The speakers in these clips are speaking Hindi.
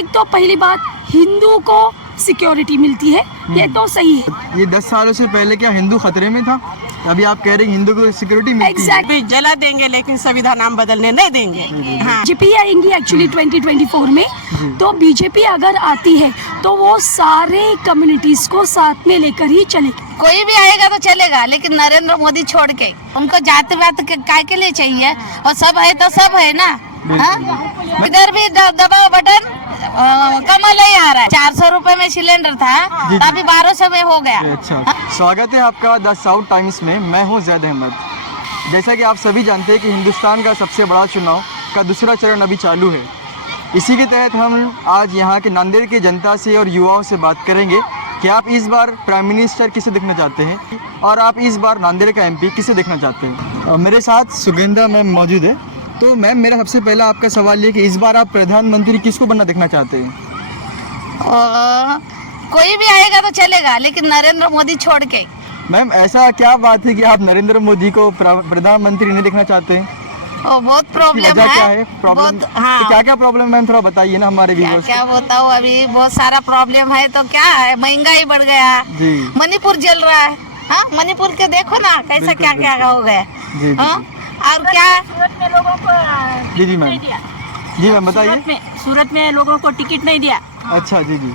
एक तो पहली बात हिंदू को सिक्योरिटी मिलती है, ये तो सही है। ये 10 सालों से पहले क्या हिंदू खतरे में था? अभी आप कह रहे हैं हिंदू को सिक्योरिटी मिलती है। एग्जैक्टली जला देंगे लेकिन संविधान नाम बदलने नहीं देंगे। हाँ। बीजेपी आएंगी एक्चुअली 2024 में, तो बीजेपी अगर आती है तो वो सारे कम्युनिटीज को साथ में लेकर ही चलेगी। कोई भी आएगा तो चलेगा, लेकिन नरेंद्र मोदी छोड़ के उनको जाति वात काय के लिए चाहिए? और सब है तो सब है ना। हाँ? इधर भी दबाओ बटन, कमल ही आ रहा है। 400 रुपए में सिलेंडर था, अभी 1200 में हो गया। अच्छा, स्वागत है आपका द साउथ टाइम्स में। मैं हूं जैद अहमद। जैसा कि आप सभी जानते हैं कि हिंदुस्तान का सबसे बड़ा चुनाव का दूसरा चरण अभी चालू है। इसी के तहत हम आज यहाँ के नांदेड़ की जनता से और युवाओं से बात करेंगे कि आप इस बार प्राइम मिनिस्टर किसे देखना चाहते हैं और आप इस बार नांदेड़ का एमपी किसे देखना चाहते हैं। मेरे साथ सुगंधा मैम मौजूद है। तो मैम, मेरा सबसे पहला आपका सवाल ये कि इस बार आप प्रधानमंत्री किसको बनना देखना चाहते हैं? कोई भी आएगा तो चलेगा, लेकिन नरेंद्र मोदी छोड़ के। मैम, ऐसा क्या बात है कि आप नरेंद्र मोदी को प्रधानमंत्री नहीं देखना चाहते हैं? बहुत प्रॉब्लम वजह क्या है? प्रॉब्लम हाँ। तो क्या क्या प्रॉब्लम मैम, थोड़ा बताइए ना हमारे व्यूअर्स को। क्या बताऊँ, अभी बहुत सारा प्रॉब्लम है। तो क्या है, महंगाई बढ़ गया, जी। मणिपुर जल रहा है। हाँ, मणिपुर के देखो ना कैसा क्या क्या हो गया। जी, हाँ? और क्या सूरत में लोगों को जी मैम, जी मैम बताइए। सूरत में लोगों को टिकट नहीं दिया, अच्छा जी जी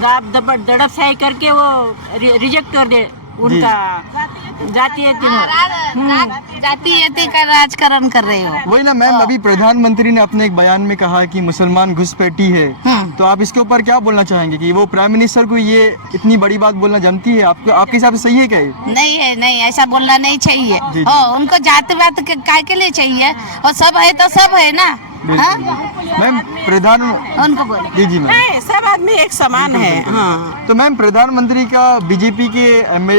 दड़प शाही करके वो रिजेक्ट कर दे उनका जातीय जाति का राजकारण कर रहे हो। वही ना मैम, अभी प्रधानमंत्री ने अपने एक बयान में कहा कि मुसलमान घुसपैठी है। तो आप इसके ऊपर क्या बोलना चाहेंगे कि वो प्राइम मिनिस्टर को ये इतनी बड़ी बात बोलना जमती है? आपको आपके हिसाब से सही है क्या ये? नहीं है, नहीं, ऐसा बोलना नहीं चाहिए। जी। उनको जाति वात काय के लिए चाहिए? और सब है तो सब है ना। हाँ? मैम, प्रधान उनको बोले जी जी मैम। नहीं, सब आदमी एक समान है। हाँ। तो मैम, प्रधानमंत्री का बीजेपी के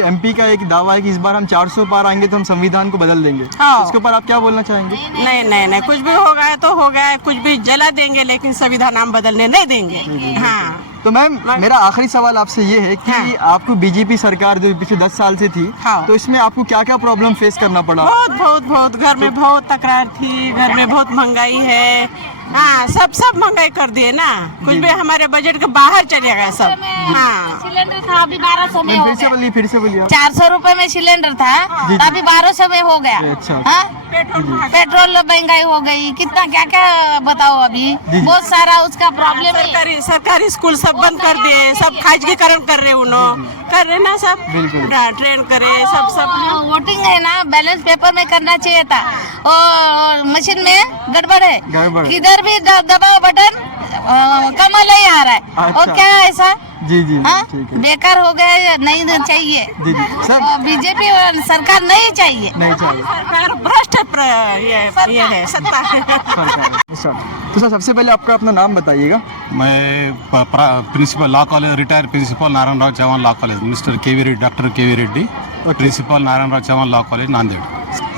एमपी का एक दावा है कि इस बार हम 400 पार आएंगे तो हम संविधान को बदल देंगे। हाँ। इसके ऊपर आप क्या बोलना चाहेंगे? नहीं नहीं नहीं, कुछ भी हो गया तो हो गया, कुछ भी जला देंगे लेकिन संविधान नाम बदलने नहीं देंगे। हाँ। तो मैम, मेरा आखिरी सवाल आपसे ये है कि आपको बीजेपी सरकार जो पिछले 10 साल से थी, हाँ। तो इसमें आपको क्या क्या प्रॉब्लम फेस करना पड़ा? बहुत घर में बहुत तकरार थी, घर में बहुत महंगाई है। हाँ, सब महंगाई कर दिए ना, कुछ भी हमारे बजट के बाहर चले गए सब। हाँ। सिलेंडर था, अभी 1200 में हो गया। फिर से बोलिए। 400 रुपए में सिलेंडर था, अभी 1200 में हो गया। अच्छा। हाँ? पेट्रोल महंगाई हो गई, कितना क्या क्या बताओ। अभी बहुत सारा उसका प्रॉब्लम है। सरकारी स्कूल सब बंद कर दिए, सब खाजगीकरण कर रहे उन्होंने, कर रहे ना सब। बिल्कुल। ट्रेन करे सब। वोटिंग है ना, बैलेंस पेपर में करना चाहिए था, और मशीन में गड़बड़ है। किधर भी दबाओ बटन, कमल ही आ रहा है। अच्छा। और क्या है ऐसा? जी जी हाँ? ठीक है। बेकार हो गया, नहीं चाहिए। जी जी सर, बीजेपी सरकार नहीं चाहिए। नहीं चाहिए सरकार भ्रष्ट ये है, सत्ता है। सरकार। तो सर, सबसे पहले आपका अपना नाम बताइएगा। मैं principal law college, retired principal Narayan Rao Chauhan law college, mister KV Reddy, doctor KV Reddy, principal Narayan Rao Chauhan law college Nanded.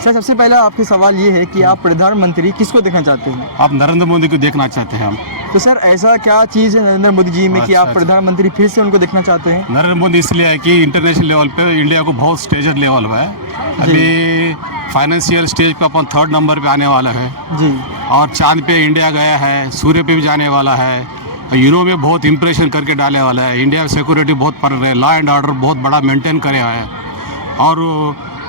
Sir, सबसे पहला आपके सवाल ये है कि आप प्रधानमंत्री किसको देखना चाहते हैं? आप नरेंद्र मोदी को देखना चाहते हैं हम। तो सर, ऐसा क्या चीज़ है नरेंद्र मोदी जी में कि आप अच्छा। प्रधानमंत्री फिर से उनको देखना चाहते हैं? नरेंद्र मोदी इसलिए है कि इंटरनेशनल लेवल पे इंडिया को बहुत स्टेजर लेवल हुआ है। अभी फाइनेंशियल स्टेज पे अपन 3rd नंबर पे आने वाला है। जी। और चांद पे इंडिया गया है, सूर्य पे भी जाने वाला है, यूरो में बहुत इम्प्रेशन करके डालने वाला है। इंडिया में सिक्योरिटी बहुत पड़ रहा है, लॉ एंड ऑर्डर बहुत बड़ा मेंटेन करे है। और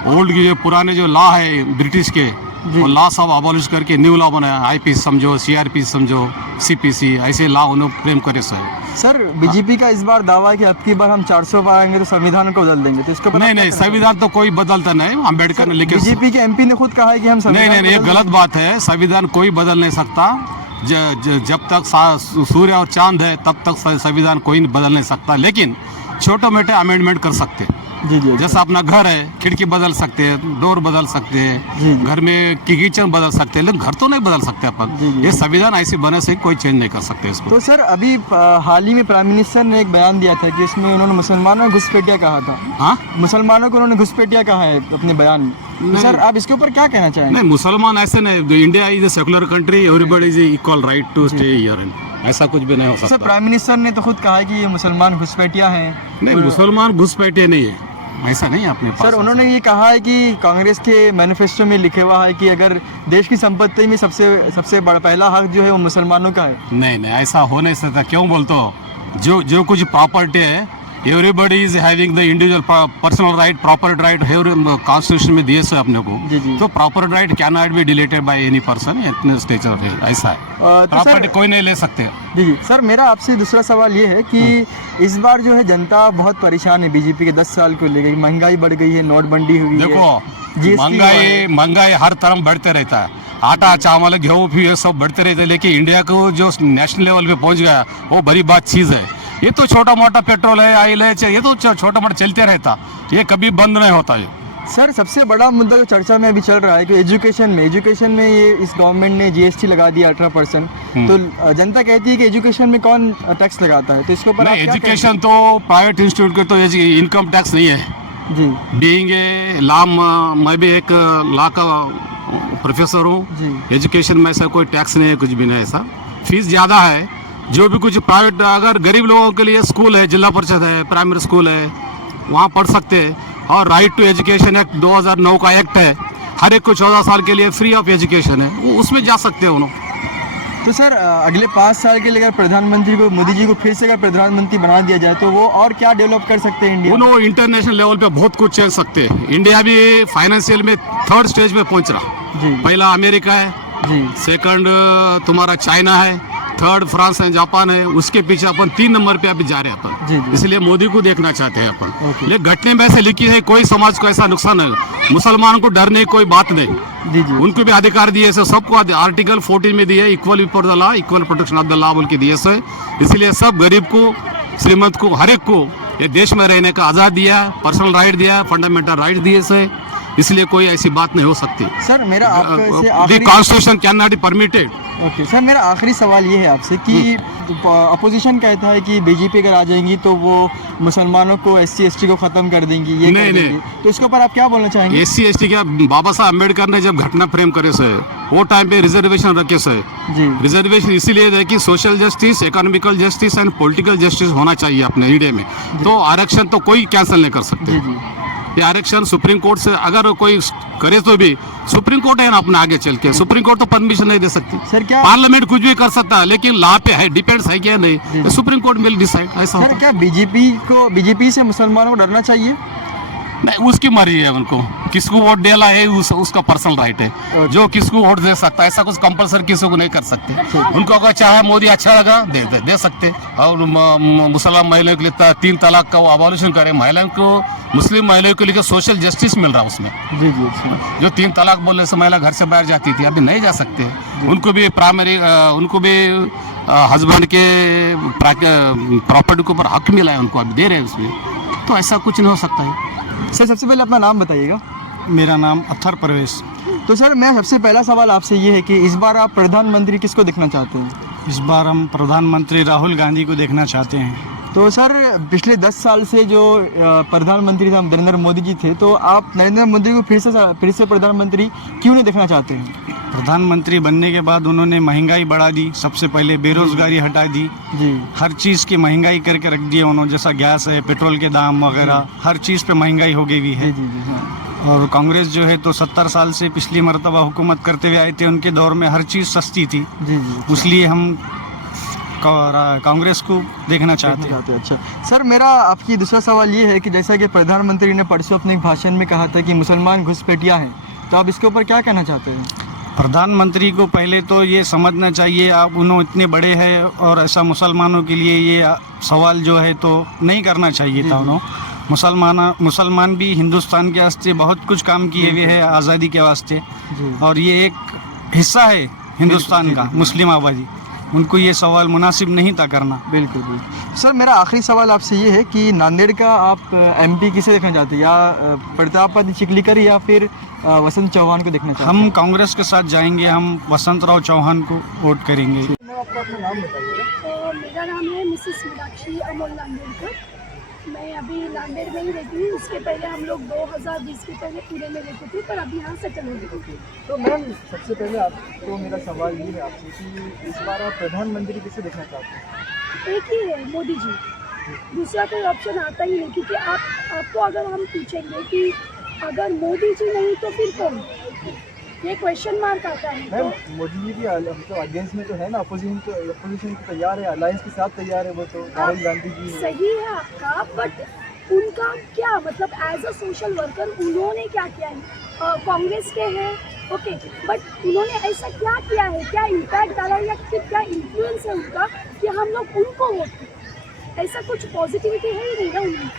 ओल्ड की जो पुराने जो लॉ है ब्रिटिश के, वो लॉ सब अबॉलिश करके न्यू लॉ बनाया। आईपी समझो, सीआरपी समझो, सीपीसी, ऐसे लॉ उन्होंने फ्रेम करे सर, बीजेपी का इस बार दावा है कि अब की बार हम 400 पार आएंगे तो संविधान को बदल देंगे। तो इसको नहीं, संविधान तो कोई बदलता नहीं। अम्बेडकर ने लिखे। बीजेपी के एमपी ने खुद कहा है कि हम नहीं, ये गलत बात है। संविधान कोई बदल नहीं सकता। जब तक सूर्य और चांद है तब तक संविधान कोई बदल नहीं सकता, लेकिन छोटे मोटे अमेंडमेंट कर सकते हैं। जी जी। जैसा अपना घर है, खिड़की बदल सकते हैं, डोर बदल सकते हैं, घर में किचन बदल सकते हैं, लेकिन घर तो नहीं बदल सकते अपन। ये संविधान ऐसे बने से कोई चेंज नहीं कर सकते इसको। तो सर, अभी हाल ही में प्राइम मिनिस्टर ने एक बयान दिया था कि इसमें उन्होंने मुसलमानों को घुसपैठिया कहा था। हाँ, मुसलमानों को उन्होंने घुसपैठिया कहा है अपने बयान में। तो सर, आप इसके ऊपर क्या कहना चाहेंगे? नहीं, मुसलमान ऐसे नहीं। India is a secular country, everybody is equal right to stay here. ऐसा कुछ भी नहीं हो सकता। सर, प्राइम मिनिस्टर ने तो खुद कहा है कि ये मुसलमान घुसपैठिया है। नहीं, मुसलमान घुसपैठिए नहीं है। ऐसा नहीं है अपने पास। सर उन्होंने ये कहा है कि कांग्रेस के मैनिफेस्टो में लिखे हुआ है कि अगर देश की संपत्ति में सबसे बड़ा पहला हक जो है वो मुसलमानों का है। नहीं नहीं, ऐसा हो नहीं सकता। क्यों बोलते हो? जो कुछ प्रॉपर्टी है, everybody is having the individual personal right, property right constitution में दिए से अपने को। जी जी। तो property right can not be deleted by any person इतने स्टेचर है, ऐसा है। तो प्रॉपर्टी सर कोई नहीं ले सकते। जी जी सर, मेरा आपसे दूसरा सवाल ये है कि इस बार जो है जनता बहुत परेशान है बीजेपी के 10 साल को लेकर। महंगाई बढ़ गई है, नोटबंदी हुई है, देखो GST हुआ है। महंगाई हर तरफ बढ़ते रहता है। आटा चावल गेहूँ भी सब बढ़ते रहते हैं, लेकिन इंडिया को जो नेशनल लेवल पे पहुंच गया वो बड़ी बात चीज़ है। ये तो छोटा मोटा पेट्रोल है, ऑयल है, ये तो छोटा मोटा चलते रहता, ये कभी बंद नहीं होता। ये सर सबसे बड़ा मुद्दा जो चर्चा में अभी चल रहा है कि एजुकेशन में ये इस गवर्नमेंट ने GST लगा दिया 18%। तो जनता कहती है कि एजुकेशन में कौन टैक्स लगाता है, तो इसके ऊपर आप क्या एजुकेशन तो प्राइवेट इंस्टीट्यूट के तो इनकम टैक्स नहीं है जी। बीइंग ए लॉ, मैं भी एक लॉ का प्रोफेसर हूँ। एजुकेशन में ऐसा कोई टैक्स नहीं है, कुछ भी नहीं ऐसा। फीस ज़्यादा है। जो भी कुछ प्राइवेट, अगर गरीब लोगों के लिए स्कूल है, जिला परिषद है, प्राइमरी स्कूल है, वहाँ पढ़ सकते हैं। और राइट टू एजुकेशन एक्ट 2009 का एक्ट है, हर एक को 14 साल के लिए फ्री ऑफ एजुकेशन है, वो उसमें जा सकते हैं उन्होंने। तो सर अगले 5 साल के लिए अगर प्रधानमंत्री को, मोदी जी को फिर से अगर प्रधानमंत्री बना दिया जाए तो वो और क्या डेवलप कर सकते हैं इंडिया? उन्होंने इंटरनेशनल लेवल पे बहुत कुछ चल सकते हैं। इंडिया भी फाइनेंशियल में 3rd स्टेज पे पहुंच रहा। जी पहला अमेरिका है जी, 2nd तुम्हारा चाइना है, 3rd फ्रांस है, जापान है, उसके पीछे अपन 3 नंबर पे अभी जा रहे हैं अपन। जी, जी। इसलिए मोदी को देखना चाहते हैं अपन। ओके। लेकिन घटने में ऐसे लिखी है, कोई समाज को ऐसा नुकसान नहीं, मुसलमानों को डर नहीं, कोई बात नहीं। जी जी उनको भी अधिकार दिए से, सबको आर्टिकल 14 में दिए, equal before the law, equal protection of the law बोल के दिए से। इसलिए सब गरीब को, श्रीमंत को, हर एक को ये देश में रहने का आज़ाद दिया, पर्सनल राइट दिया, फंडामेंटल राइट दिए से। इसलिए कोई ऐसी बात नहीं हो सकती। सर मेरा आपसे द आखिरी constitution can not be permitted. Okay sir, मेरा आखिरी सवाल ये है आपसे कि अपोजिशन कहता है कि बीजेपी अगर आ जाएंगी तो वो मुसलमानों को SC ST को ख़त्म कर देंगी, ये नहीं, कर देंगी। नहीं। तो इसके ऊपर आप क्या बोलना चाहेंगे? SC ST क्या, बाबा साहब अम्बेडकर ने जब घटना फ्रेम करे से वो टाइम पे रिजर्वेशन रखे से। जी रिजर्वेशन इसीलिए है कि social justice, economical justice and political justice होना चाहिए अपने इंडिया में। तो आरक्षण तो कोई कैंसिल नहीं कर सकते। जी जी ये आरक्षण सुप्रीम कोर्ट से अगर कोई करे तो भी सुप्रीम कोर्ट है ना अपने आगे चल के, सुप्रीम कोर्ट तो परमिशन नहीं दे सकती। सर क्या पार्लियामेंट कुछ भी कर सकता है, लेकिन लॉ पे है, डिपेंड्स है क्या नहीं, तो सुप्रीम कोर्ट विल डिसाइड। ऐसा सर होता है। क्या बीजेपी से मुसलमानों को डरना चाहिए? नहीं, उसकी मर्जी है, उनको किसको वोट देना है उसका पर्सनल राइट है। जो किसको वोट दे सकता है, ऐसा कुछ कंपलसरी किसी को नहीं कर सकते। उनको अगर चाहे मोदी अच्छा लगा दे सकते। और मुसलमान महिलाओं के लिए 3 तलाक का वो अबॉलिशन करे, महिलाओं को, मुस्लिम महिलाओं के लिए सोशल जस्टिस मिल रहा है उसमें। जी जी अच्छा। जो 3 तलाक बोलने से महिला घर से बाहर जाती थी, अभी नहीं जा सकते। उनको भी उनको भी हस्बैंड के प्रॉपर्टी के ऊपर हक मिला है, उनको अभी दे रहे हैं उसमें। तो ऐसा कुछ नहीं हो सकता है। सर सबसे पहले अपना नाम बताइएगा। मेरा नाम अत्थर परवेश। तो सर मैं सबसे पहला सवाल आपसे ये है कि इस बार आप प्रधानमंत्री किसको देखना चाहते हैं? इस बार हम प्रधानमंत्री राहुल गांधी को देखना चाहते हैं। तो सर पिछले 10 साल से जो प्रधानमंत्री थे नरेंद्र मोदी जी थे, तो आप नरेंद्र मोदी को फिर से प्रधानमंत्री क्यों नहीं देखना चाहते हैं? प्रधानमंत्री बनने के बाद उन्होंने महंगाई बढ़ा दी, सबसे पहले बेरोजगारी हटा दी, जी हर चीज़ की महंगाई करके रख दी उन्होंने, जैसा गैस है, पेट्रोल के दाम वगैरह, हर चीज़ पे महंगाई हो गई हुई है। जी जी हाँ। और कांग्रेस जो है तो 70 साल से पिछली मरतबा हुकूमत करते हुए आए थे, उनके दौर में हर चीज़ सस्ती थी, जी जी इसलिए हम कांग्रेस को देखना चाहते हैं। अच्छा सर, मेरा आपकी दूसरा सवाल ये है कि जैसा कि प्रधानमंत्री ने परसों अपने एक भाषण में कहा था कि मुसलमान घुसपैठिया हैं, तो आप इसके ऊपर क्या कहना चाहते हैं? प्रधानमंत्री को पहले तो ये समझना चाहिए, आप उन्होंने इतने बड़े हैं और ऐसा मुसलमानों के लिए ये सवाल जो है तो नहीं करना चाहिए था उन्होंने। मुसलमान भी हिंदुस्तान के वास्ते बहुत कुछ काम किए हुए हैं आज़ादी के वास्ते, और ये एक हिस्सा है हिंदुस्तान का, मुस्लिम आबादी, उनको ये सवाल मुनासिब नहीं था करना। बिल्कुल बिल्कुल। सर मेरा आखिरी सवाल आपसे ये है कि नांदेड़ का आप MP किसे देखना चाहते हैं, या प्रताप चिखलीकर या फिर वसंत चौहान को देखना चाहते हैं? हम कांग्रेस के साथ जाएंगे, हम वसंत राव चौहान को वोट करेंगे। आपका अपना नाम बताइएगा। मेरा नाम है मिसेस मीनाक्षी अमोल नांदेड़कर। मैं अभी नांदेड़ में ही रहती हूँ। इसके पहले हम लोग 2020 के पहले पुणे में रहते थे, पर अभी यहाँ सेटल हो गए। तो मैम सबसे पहले आपको मेरा सवाल ये है आपसे कि इस बार आप प्रधानमंत्री किसे देखना चाहते हैं? एक ही है, मोदी जी। दूसरा कोई ऑप्शन आता ही नहीं, क्योंकि आपको अगर हम पूछेंगे कि अगर मोदी जी नहीं तो फिर कौन, ये क्वेश्चन मार्क आता है। मैम मोदी जी भी मतलब अगेंस्ट में तो है ना, अपोजिशन तो तैयार है, अलायंस के साथ तैयार है वो तो राहुल गांधी जी। सही है आपका, बट उनका क्या मतलब एज अ सोशल वर्कर उन्होंने क्या किया है? कांग्रेस के हैं ओके, बट उन्होंने ऐसा क्या किया है, क्या इम्पैक्ट डाला है या क्या इन्फ्लुएंस है उनका कि हम लोग उनको वोट करें? ऐसा कुछ पॉजिटिविटी है ही नहीं ना उनमें।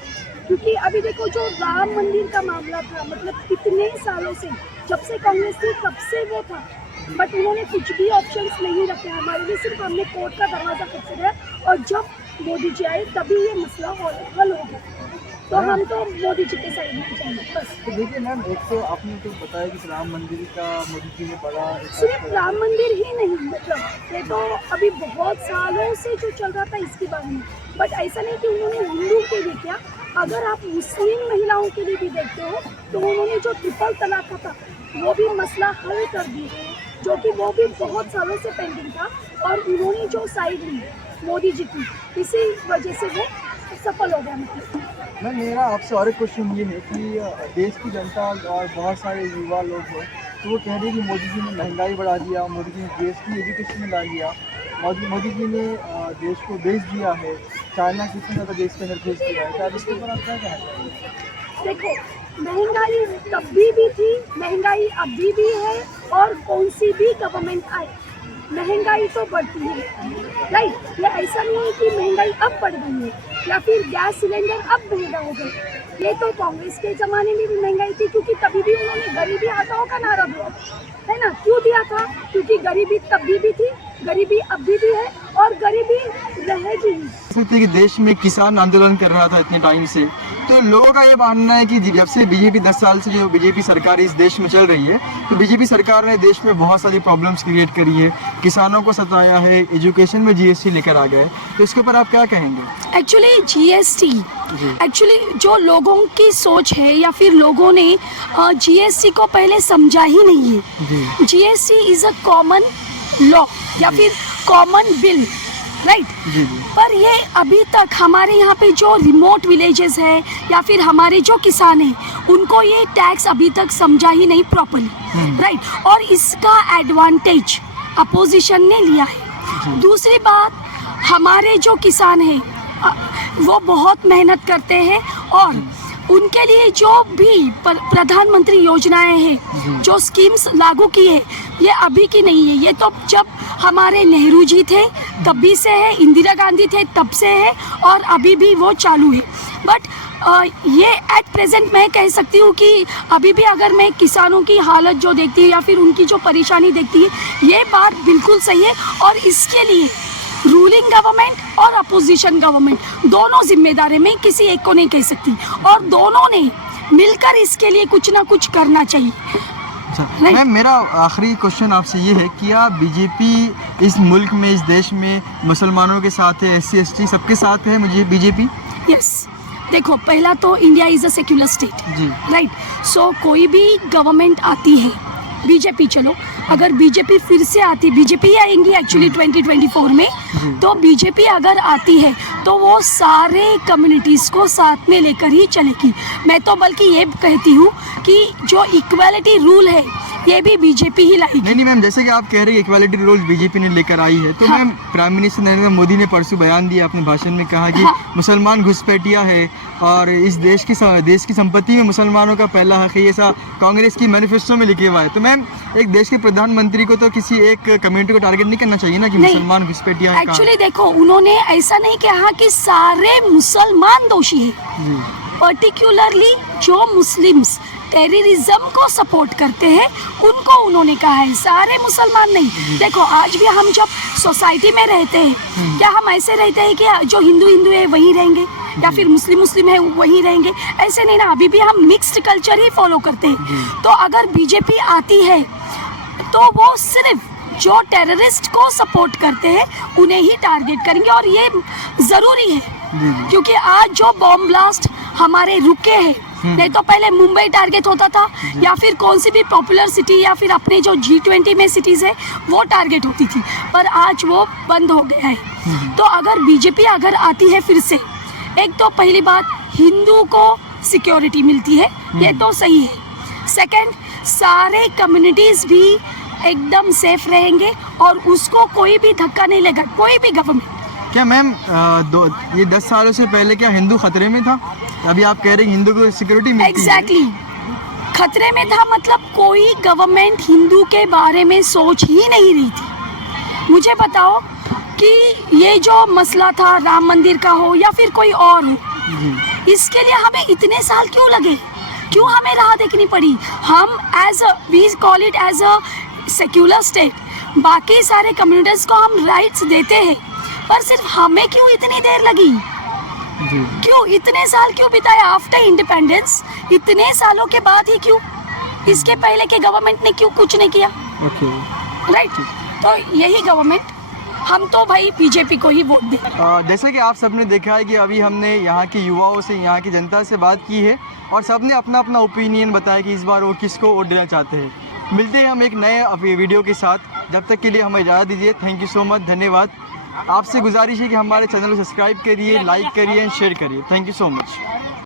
क्योंकि अभी देखो जो राम मंदिर का मामला था, मतलब कितने सालों से, जब से कांग्रेस थी तब से वो था, बट उन्होंने कुछ भी ऑप्शंस नहीं रखे हमारे लिए, सिर्फ हमने कोर्ट का दरवाज़ा खटखटाया और जब मोदी जी आए तभी ये मसला हल हो गया। तो हम तो मोदी जी के साइड में चाहिए बस। तो देखिए मैम, एक तो आपने तो बताया कि राम मंदिर का मोदी जी ने बड़ा सिर्फ राम मंदिर ही नहीं, मतलब ये तो अभी बहुत सालों से जो चल रहा था इसके बारे में, बट ऐसा नहीं कि उन्होंने हिंदू के लिए किया। अगर आप मुस्लिम महिलाओं के लिए भी देखते हो तो उन्होंने जो ट्रिपल तलाक था वो भी मसला हल कर दिया, जो कि वो भी बहुत सालों से पेंडिंग था, और उन्होंने जो साइड ली मोदी जी की, इसी वजह से वो सफल हो गया। मतलब मैम मेरा आपसे और एक क्वेश्चन ये है कि देश की जनता और बहुत सारे युवा लोग हैं तो वो कह रहे हैं कि मोदी जी ने महंगाई बढ़ा दिया, मोदी जी ने देश की एजुकेशन में ला दिया, मोदी जी ने देश को बेच दिया है, चाइना से इतना ज़्यादा देश के अंदर भेज दिया है। क्या इसके ऊपर आप क्या कहना? देखो, महंगाई तब भी थी, महंगाई अभी भी है, और कौन सी भी गवर्नमेंट आए महंगाई तो बढ़ती है, राइट। ये ऐसा नहीं है कि महंगाई अब बढ़ गई है या फिर गैस सिलेंडर अब महंगा हो गया। ये तो कांग्रेस के ज़माने में भी महंगाई थी, क्योंकि तभी भी उन्होंने गरीबी हटाओ का नारा दिया, है ना। क्यों दिया था? क्योंकि गरीबी तभी भी थी, गरीबी अभी भी है और गरीबी रहेगी। कि देश में किसान आंदोलन कर रहा था इतने टाइम से, तो लोगों का ये मानना है कि जब से बीजेपी 10 साल से जो बीजेपी सरकार इस देश में चल रही है, तो बीजेपी सरकार ने देश में बहुत सारी प्रॉब्लम्स क्रिएट करी है, किसानों को सताया है, एजुकेशन में जीएसटी लेकर आ गए, तो इसके ऊपर आप क्या कहेंगे? एक्चुअली जीएसटी, एक्चुअली जो लोगों की सोच है या फिर लोगों ने जीएसटी को पहले समझा ही नहीं है। GST is a common law या फिर कॉमन बिल, राइट। पर ये अभी तक हमारे यहाँ पे जो रिमोट विलेजेस है या फिर हमारे जो किसान हैं उनको ये टैक्स अभी तक समझा ही नहीं प्रॉपर्ली, राइट। और इसका एडवांटेज अपोजिशन ने लिया है। दूसरी बात, हमारे जो किसान हैं वो बहुत मेहनत करते हैं, और उनके लिए जो भी प्रधानमंत्री योजनाएं हैं, जो स्कीम्स लागू की है, ये अभी की नहीं है। ये तो जब हमारे नेहरू जी थे तभी से है, इंदिरा गांधी थे तब से है, और अभी भी वो चालू है। बट ये एट प्रेजेंट मैं कह सकती हूँ कि अभी भी अगर मैं किसानों की हालत जो देखती हूँ या फिर उनकी जो परेशानी देखती है, ये बात बिल्कुल सही है। और इसके लिए रूलिंग गवर्नमेंट और अपोजिशन गवर्नमेंट दोनों जिम्मेदार है, मैं किसी एक को नहीं कह सकती, और दोनों ने मिलकर इसके लिए कुछ ना कुछ करना चाहिए। मैम मेरा आखिरी क्वेश्चन आपसे ये है कि क्या बीजेपी इस मुल्क में, इस देश में मुसलमानों के साथ है, SC ST सबके साथ है मुझे बीजेपी? यस, देखो, पहला तो India is a secular state, right. So कोई भी गवर्नमेंट आती है, बीजेपी, चलो अगर बीजेपी फिर से आती, बीजेपी आएंगी एक्चुअली 2024 में, तो बीजेपी अगर आती है तो वो सारे कम्युनिटीज़ को साथ में लेकर ही चलेगी। मैं तो बल्कि ये कहती हूँ कि जो इक्वालिटी रूल है ये भी बीजेपी ही लाएगी। नहीं मैम, जैसे कि आप कह रहे हैं इक्वालिटी रूल बीजेपी ने लेकर आई है, तो ma'am prime minister Narendra Modi ने परसों बयान दिया अपने भाषण में, कहा कि मुसलमान घुसपैठिया है और इस देश की संपत्ति में मुसलमानों का पहला हक है, ऐसा कांग्रेस की मैनिफेस्टो में लिखे हुआ है। तो मैम एक देश के प्रधानमंत्री को तो किसी एक कम्युनिटी को टारगेट नहीं करना चाहिए ना कि मुसलमान घुसपैठिया है। एक्चुअली देखो, उन्होंने ऐसा नहीं कहा कि सारे मुसलमान दोषी है, पर्टिकुलरली जो मुस्लिम्स टेररिज्म को सपोर्ट करते हैं उनको उन्होंने कहा है, सारे मुसलमान नहीं। देखो, आज भी हम जब सोसाइटी में रहते हैं, क्या हम ऐसे रहते हैं कि जो हिंदू है वही रहेंगे या फिर मुस्लिम है वही रहेंगे? ऐसे नहीं ना, अभी भी हम मिक्स्ड कल्चर ही फॉलो करते हैं। तो अगर बीजेपी आती है तो वो सिर्फ जो टेररिस्ट को सपोर्ट करते हैं उन्हें ही टारगेट करेंगे, और ये ज़रूरी है क्योंकि आज जो बॉम्ब ब्लास्ट हमारे रुके हैं, नहीं तो पहले मुंबई टारगेट होता था या फिर कौन सी भी पॉपुलर सिटी या फिर अपने जो G20 में सिटीज़ है वो टारगेट होती थी, पर आज वो बंद हो गया है। तो अगर बीजेपी अगर आती है फिर से, एक तो पहली बात, हिंदू को सिक्योरिटी मिलती है, ये तो सही है। सेकंड, सारे कम्युनिटीज़ भी एकदम सेफ रहेंगे और उसको कोई भी धक्का नहीं लगेगा, कोई भी गवर्नमेंट। क्या मैम ये 10 सालों से पहले क्या हिंदू खतरे में था? अभी आप कह रहे हैं हिंदू को सिक्योरिटी मिलती है। एग्जैक्टली, खतरे में था मतलब कोई गवर्नमेंट हिंदू के बारे में सोच ही नहीं रही थी। मुझे बताओ कि ये जो मसला था राम मंदिर का हो या फिर कोई और हो, इसके लिए हमें इतने साल क्यों लगे, क्यों हमें राह देखनी पड़ी? हम we call it as a secular state, बाकी सारे कम्युनिटीज़ को हम राइट्स देते हैं, पर सिर्फ हमें क्यों इतनी देर लगी? क्यों इतने साल क्यों बिताए? आफ्टर इंडिपेंडेंस इतने सालों के बाद ही क्यों? इसके पहले के गवर्नमेंट ने क्यों कुछ नहीं किया? राइट, तो यही गवर्नमेंट, हम तो भाई बीजेपी को ही वोट दें। जैसा कि आप सबने देखा है कि अभी हमने यहाँ के युवाओं से, यहाँ की जनता से बात की है और सबने अपना अपना ओपिनियन बताया कि इस बार वो किसको वोट देना चाहते हैं। मिलते हैं हम एक नए वीडियो के साथ, जब तक के लिए हमें इजाज़त दीजिए। थैंक यू सो मच, धन्यवाद। आपसे गुजारिश है कि हमारे चैनल को सब्सक्राइब करिए, लाइक करिए एंड शेयर करिए। Thank you so much.